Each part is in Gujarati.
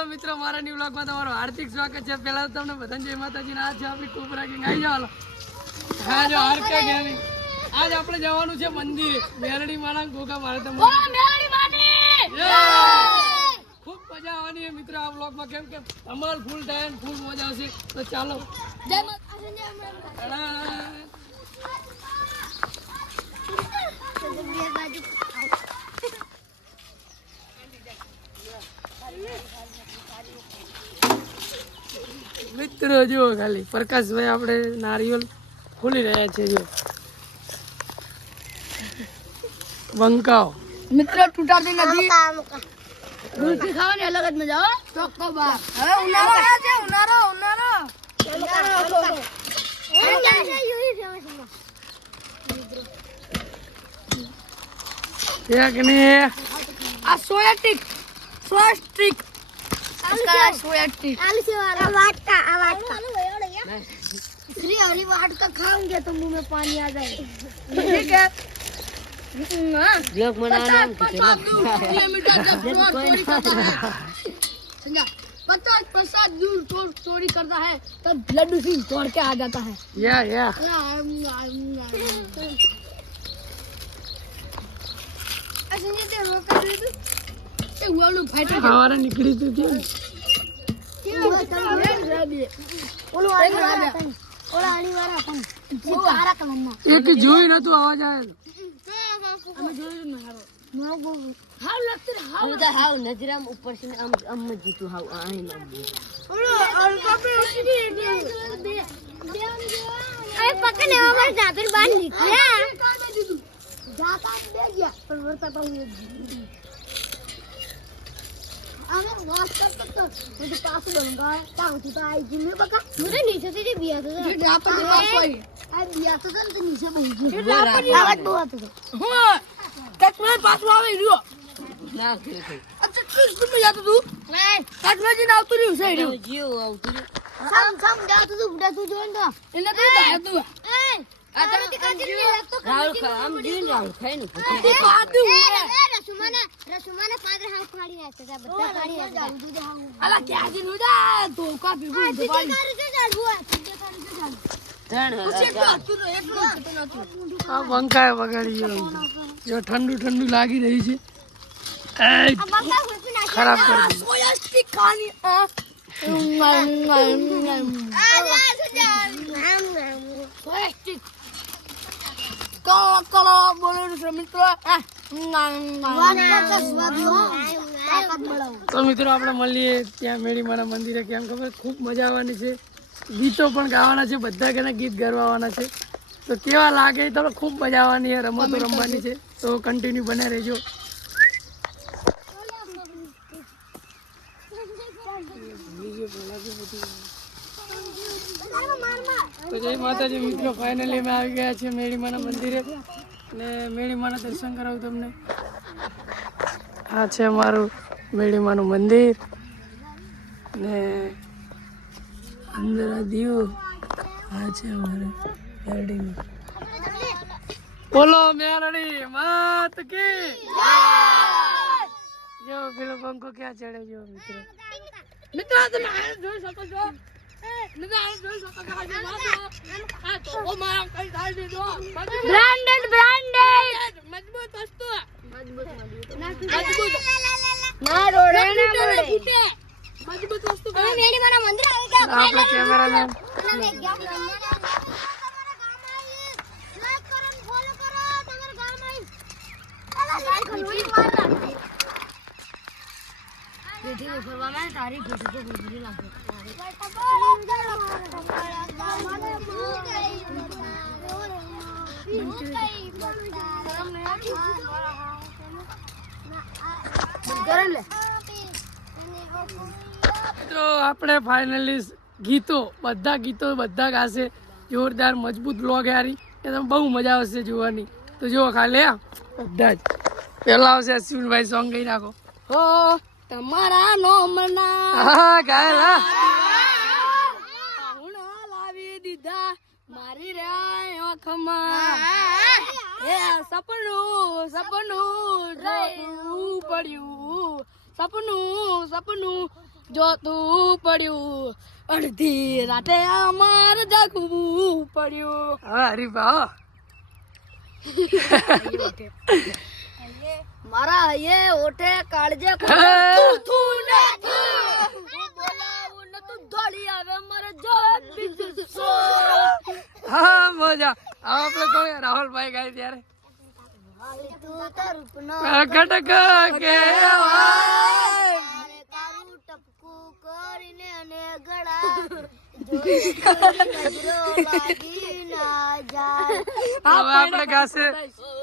હેલો મિત્રો, મારા ન્યુ વ્લોગમાં તમારું હાર્દિક સ્વાગત છે. પહેલા તો તમને બધાને જય માતાજી. આજ છે આપણી કોબરા ગેંગ. આવી જાવ. હા જો આરકે ગેંગ. આજ આપણે જવાનું છે મંદિરે. મેરડી માના ગોગા મારે તો ખૂબ મજા આવવાની છે મિત્રો આ વ્લોગમાં. કેમ કે ધમાલ ફૂલ થાય ને ફૂલ મજા આવશે. તો ચાલો મિત્રો જુઓ ખાલી પ્રકાશભાઈ આપણે નારિયેલ ખોલી રહ્યા છે. જો બંકાઓ મિત્રો તૂટાતી નથી. ગુલફી ખાવાની અલગ જ મજા હો. ચોક્કો બાર. હવે ઉનાળો આવે છે. ઉનાળો એક ને આ સોયા સ્ટિક सोया स्टिक आलू से वाला वाटका श्री हरी वाटका खाऊंगे तो मुंह में पानी आ जाए. ठीक है ब्लॉग बनाना 50% दूर चोरी करता है तब लड्डू सिंह तोड़ के आ जाता है. या हमारा निकली तो थी. एक જોઈ નતું અવાજ આવે. हाउ नजराम ऊपर से हम जीतू हाउ आए ना अरे पकड़ने हमारे जाकर बाहर निकला जाता दे गया पर वर्ता तो अगर वास करता तो मुझे पास बनूंगा पाँव तो आई जिम्मे पका मुझे नीचे से बिया तो ये ड्राप पर पास आई आई बिया तो नीचे पहुंची ये ड्राप पर आवाज बहुत है हां तक मेरे पास आवे रियो ना करे अच्छा किस स्कूल में जाता तू नहीं तक में जी नाव तो नहीं सही रियो जियो आउतरी सम जाता तू बुढ़ा तू जोन दो इन्हें तो है तू ए आता तो राहुल हम जीन राहुल खाई नु ते पादू रसुमाने पादर हाथ फाड़ी है तेरा बच्चा फाड़ी है अला क्या दिन हो जा तो का भी फाड़ी से जाल हुआ सीधे फाड़ी से जाल આ બંકાય વગાડી ગયો. જો ઠંડુ ઠંડુ લાગી રહી છે. ખરાબ કરી દીધું. सोया स्टिक खानी सोया स्टिक कलो बोलो मित्र તો મિત્રો આપણે મળીએ ત્યાં મેળીમાના મંદિરે. કેમ ખબર ખૂબ મજા આવવાની છે. ગીતો પણ ગાવાના છે. બધા ઘણા ગીત ગરવાના છે. તો કેવા લાગે તો ખૂબ મજા આવવાની છે. રમતો રમવાની છે. તો કન્ટિન્યુ બને રહેજો. તો જય માતાજી મિત્રો, ફાઇનલી અમે આવી ગયા છીએ મેળીમાના મંદિરે ને મેળીમાના દર્શન કરાવું તમને. આ છે અમારું મેળીમાનું મંદિર ને અંદર આ દીવો. આ છે અમારે મેરડીનું. બોલો મેરડી માત કી જો પેલો બંકો ક્યાં ચડે જો મિત્રો. मित्र तुम જોઈ શકો છો મિત્ર જોઈ શકો છો આ તો ઓ મારા કઈ થાય છે જો બ્રાન્ડેડ મજબૂત વસ્તુ મજબૂત ના રોડે ના રોડે મજબૂત વસ્તુ તમે મેડી મારા મંદિર આવી ગયા આપણે કેમેરામેન લાઈક કરો ફોલો કરો તમારા ગામમાં લાઈક મારલા બેઠી ફરવામાં તારી ખુશી તો ગુજરી લાગે. મિત્રો આપણે ફાઇનલી બધા ગીતો ગાશે. જોરદાર મજબૂત બ્લોગ યારી. એ તમે બહુ મજા આવશે જોવાની. તો જુઓ ખાલી બધા જ પહેલા આવશે અશ્વિનભાઈ સોંગ ગઈ નાખો. હો તમારા નોમના હા ગાયલા હુણા લાવી દીધા મારી રે આંખમાં એ સપનું જોવું પડ્યું સપનું જો તું પડ્યું અડધી રાતે અમાર જાગવું પડ્યું. હરી બા મારા હૈયે ઓઠે કાળજે તું ને તું બોલાવું ને તું દોડી આવે મારે જો બીજું હા મજા આપણે કોણ રાહુલભાઈ ગાય ત્યારે તું તો રૂપનો કટક કે તારું ટપકું કરીને અને ગળા નજરો લાગી ના જાય. હવે આપણે ગાશે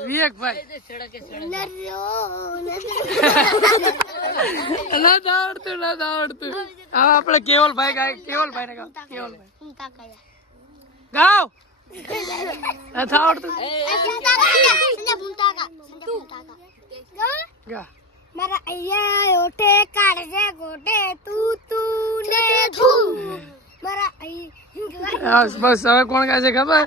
વિવેકભાઈ નથી આવડતું હવે આપણે કેવલભાઈ ગાય કેવલભાઈ ને ગાવ કેવલભાઈ ગાવ નથી આવડતું ગા મારા અહીંયા ઓઠે કાળજે ગોટે તું ને તું મારા બસ હવે કોણ ગાય છે ખબર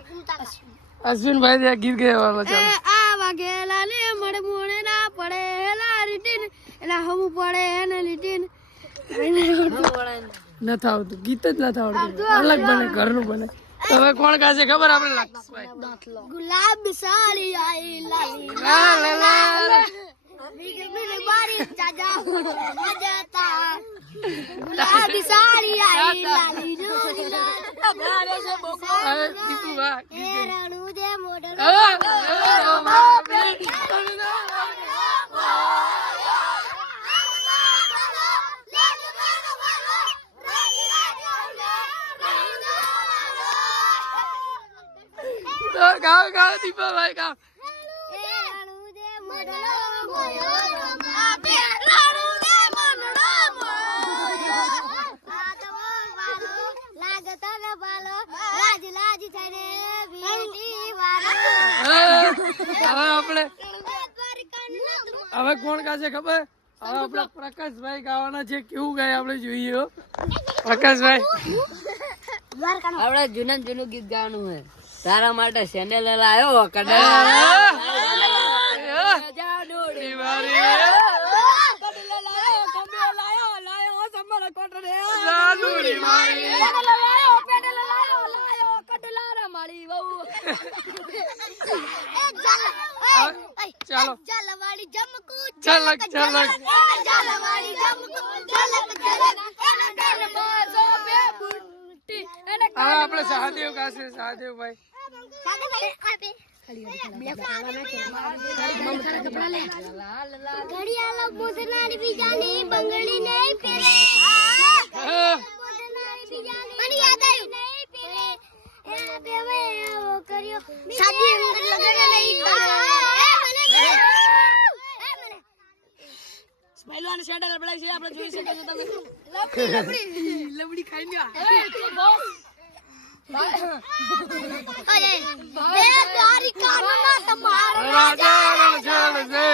અશ્વિનભાઈ ત્યાં ગીત ગાવા ચાલો આ વાઘેલા ને મળ મોણે ના પડે હેલા રીટીન એના હમ પડે એને લીટીન નથી આવતું ગીત જ નથી આવડતું અલગ બને ઘરનું બને તો હવે કોણ ગાશે ખબર આપણે લાગશે ગુલાબ સાલી આઈ લાલી લા લા લા બીગી બારી ચાજા મજતા ગુલાબ સાલી આઈ લાલી જોડી હવે કીધું વાહ એરણું જે મોડલ ગાવ ગાવ દીપાભાઈ ગાવ એરણું જે મોડલ મોયો આપે રણું જે મોડલ મોયો આ તો વાલો લાગતો ને બાલો લાજ લાજ થઈને બીટી વાળો હવે આપણે હવે કોણ ગાશે ખબર હવે આપણે પ્રકાશભાઈ ગાવાના છે કેવું ગાય આપણે જોઈએ હો. પ્રકાશભાઈ આપણે જૂનું ગીત ગાવાનું હોય તારા માટે સેન્ડલ લાયો કડા ચાલો જલવાળી જમકુ ચલક ચલક જલવાળી જમકુ જલક જલક એને દરમાં સોબે બુટ્ટી એને હવે આપણે સહાદેવ ગાશે સહાદેવભાઈ ઘડિયાળો મોસનારી બીજાની બંગડી નહીં પહેરે મોસનારી બીજાની મને યાદ આવ્યું નહીં પહેરે એના બેવે એવો કર્યો સાદી અંદર લગન નહીં પહેલવાન શેડલ બળાઈ છે આપણે જોઈ શકીએ છો તમે લબડી ખાઈ લ્યો અરે બે દ્વારિકાના તમારો રાજા રણછોડ છે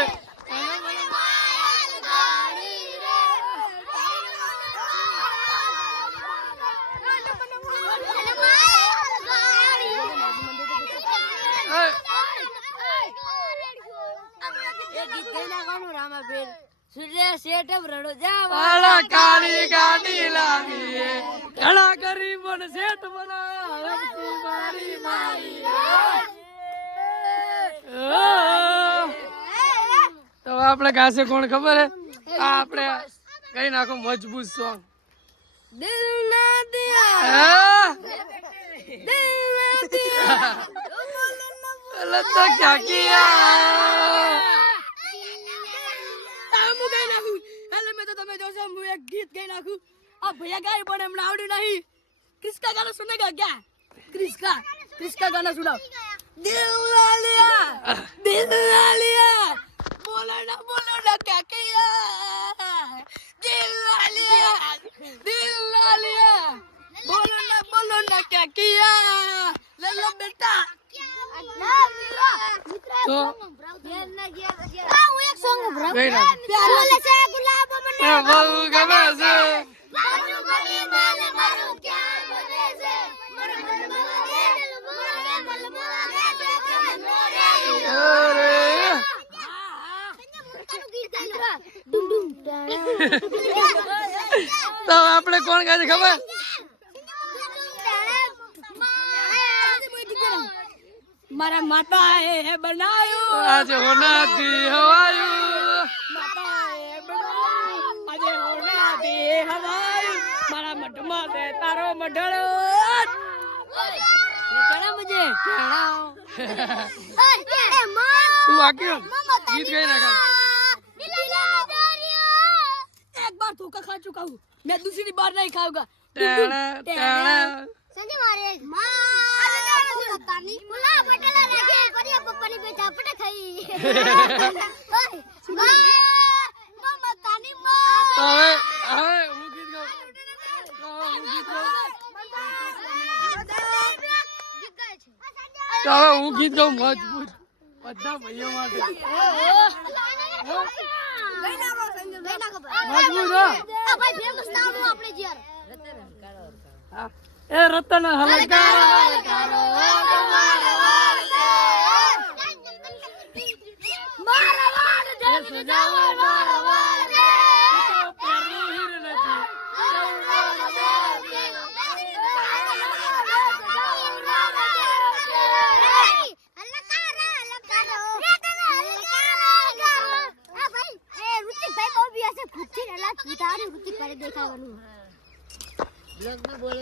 વાળા કાળી ગાડી લાવી ઘણા ગરીબોન શેઠ બનાવતી મારી માઈ તો આપણે ગાશે કોણ ખબર હે આ આપણે કઈ નાખો મજબૂત સોંગ દિલ ના દિયા દિલ ના દિયા લતો ક્યાં કિયા गीत गाई नाखू अब भैया गाय बड़े हमने आवड़ी नहीं किसका गाना सुनेगा क्या किसका गाना सुनाओ दिल ला लिया बोलो ना क्या किया दिल ला लिया बोलो ना क्या किया ले लो बेटा तो एक सॉन्ग ब्रो गई ना प्यारो ले से गुलाब बने वो गाना से मारू बनी माल मारू क्या बने से मर मर मर अरे डुम डुम તો આપણે કોણ ગાય છે ખબર? મારા માતા એ બનાવ્યું આજે હોનાથી હવાયું, આજે હોનાથી હવાયું, મારા મઢમાં છે તારો મઢડો મુજે તું વાગ્યો ગીત ગાઈ નાખ. एक बार धोखा खा चुका हूँ, मैं दूसरी बार नहीं खाऊंगा. ટેણા ટેણા સંજય મારે તાની બોલા પટેલા રાખે પરિયા પપ્પાની બે ઝાપટે ખાઈ મમ્મા તાની તો હવે હું ગીત ગાઉં. તો હવે હું ગીત ગાઉં મજબૂત બધા ભાઈઓ માટે મજબૂત હો. આ ભાઈ ફેમસ નામ આપણે જીયાર હા. એ રતન હલકારો હલકારો મારા વાળ જન જાવો મારા વાળ પેરનું હીર નથી. બ્લોગ માં બોલે